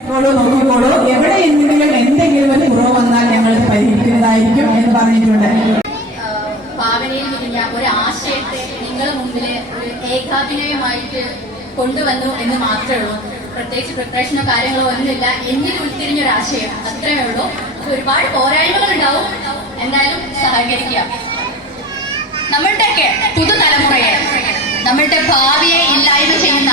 നോക്കിക്കോളൂ, എവിടെ എന്തെങ്കിലും ഒരു കുറവ് വന്നാൽ ഞങ്ങൾ പരിഹരിക്കുന്നതായിരിക്കും എന്ന് പറഞ്ഞിട്ടുണ്ട്. ഭാവനയിൽ വിരിഞ്ഞ ഒരു ആശയത്തെ നിങ്ങളുടെ മുമ്പിൽ ഒരു ഏകാഭിനയമായിട്ട് കൊണ്ടുവന്നു എന്ന് മാത്രമേ ഉള്ളൂ. പ്രത്യേകിച്ച് പ്രിപ്പറേഷനോ കാര്യങ്ങളോ ഒന്നുമില്ല. എന്നിൽ ഉൾത്തിരിഞ്ഞൊരു ആശയം, അത്രയേ ഉള്ളൂ. ഒരുപാട് പോരായ്മകൾ ഉണ്ടാവും, എന്തായാലും സഹകരിക്കുക. നമ്മളുടെയൊക്കെ പുതുതലമുറയെ, നമ്മളുടെ ഭാവിയെ ഇല്ലായ്മ ചെയ്യുന്ന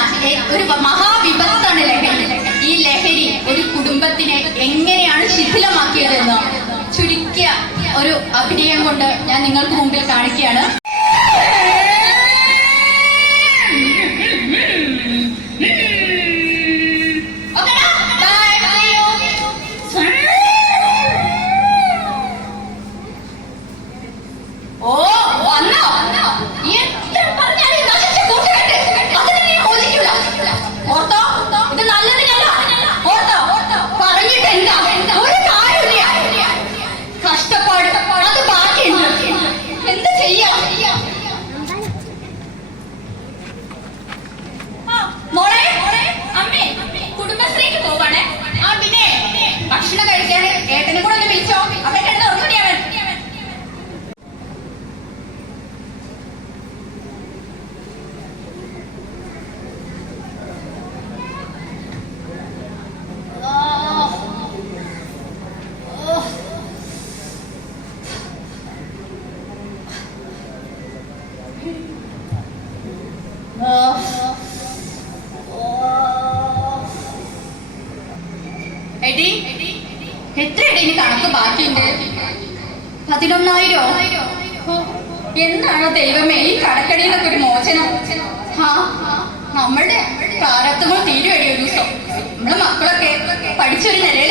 ഒരു മഹാവിപത്താണ് ലഹരി. ഈ ലഹരി ഒരു കുടുംബത്തിനെ എങ്ങനെയാണ് ശിഥിലമാക്കിയതെന്ന് ചുരുക്കിയ ഒരു അഭിനയം കൊണ്ട് ഞാൻ നിങ്ങൾക്ക് മുമ്പിൽ കാണിക്കുകയാണ്. കുടുംബശ്രീക്ക് പോവാണ്. പിന്നെ ഭക്ഷണം കഴിക്കാൻ ഏട്ടനെ കൂടെ ഒന്ന് വിളിച്ചോ. അവിടെ കിടന്ന് ഉറങ്ങിയാണ്. എത്രയുടെ ഇനി കണക്ക് ബാക്കിയുണ്ട്? 11,000. എന്നാണോ ദൈവമേ ഈ കടക്കടിയിൽ നിന്നൊക്കെ ഒരു മോചനം? നമ്മളുടെ പ്രാരബ്ധങ്ങൾ തീരുവടി ഒരു ദിവസം. നമ്മളെ മക്കളൊക്കെ പഠിച്ചൊരു നിലയിൽ